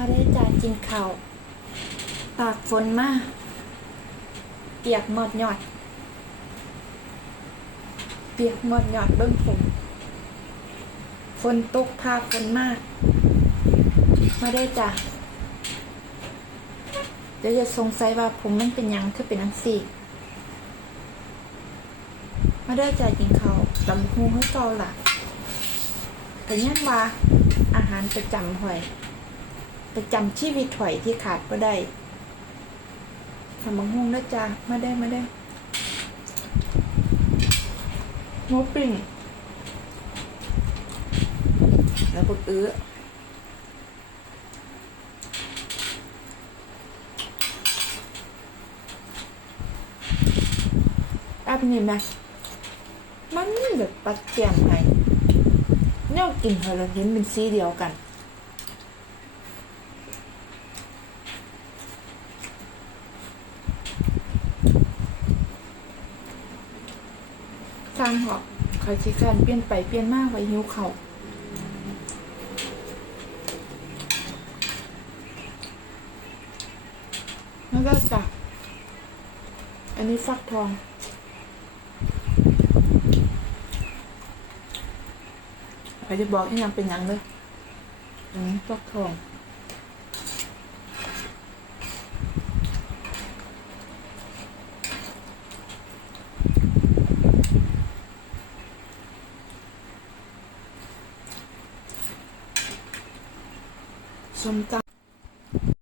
มาได้จ่ายกินข้าวตากฝนมาเปียกหมดหยอด เปียกหมดหยอดเบิ้งผมฝนตกพาฝนมาก มาได้จ้ะเดี๋ยวจะสงสัยว่าผมมันเป็นยังคือเป็นอังสีมาได้จ่ายกินข้าวตำหูให้เกาล่ะแต่ยังว่าอาหารประจำหอย ประจำชีวิตถอยที่ขาดก็ได้ทำมังฮงนะจ๊ะมาได้มาได้หมูปิ้งแล้วบุกอื้อแอบนี่ไหมมันแบบปัดเกียงไงเนี่ยกินเธอแล้วเห็นเป็นสีเดียวกัน สร้างหอกคอยคิการเปลี่ยนไปเปลี่ยนมากไว้หิวเขาแล้วก็จ้ะอันนี้ฟักทองใครจะบอกอีกอย่างเป็นอย่างเลยอันนี้ฟักทอง ส้มตำ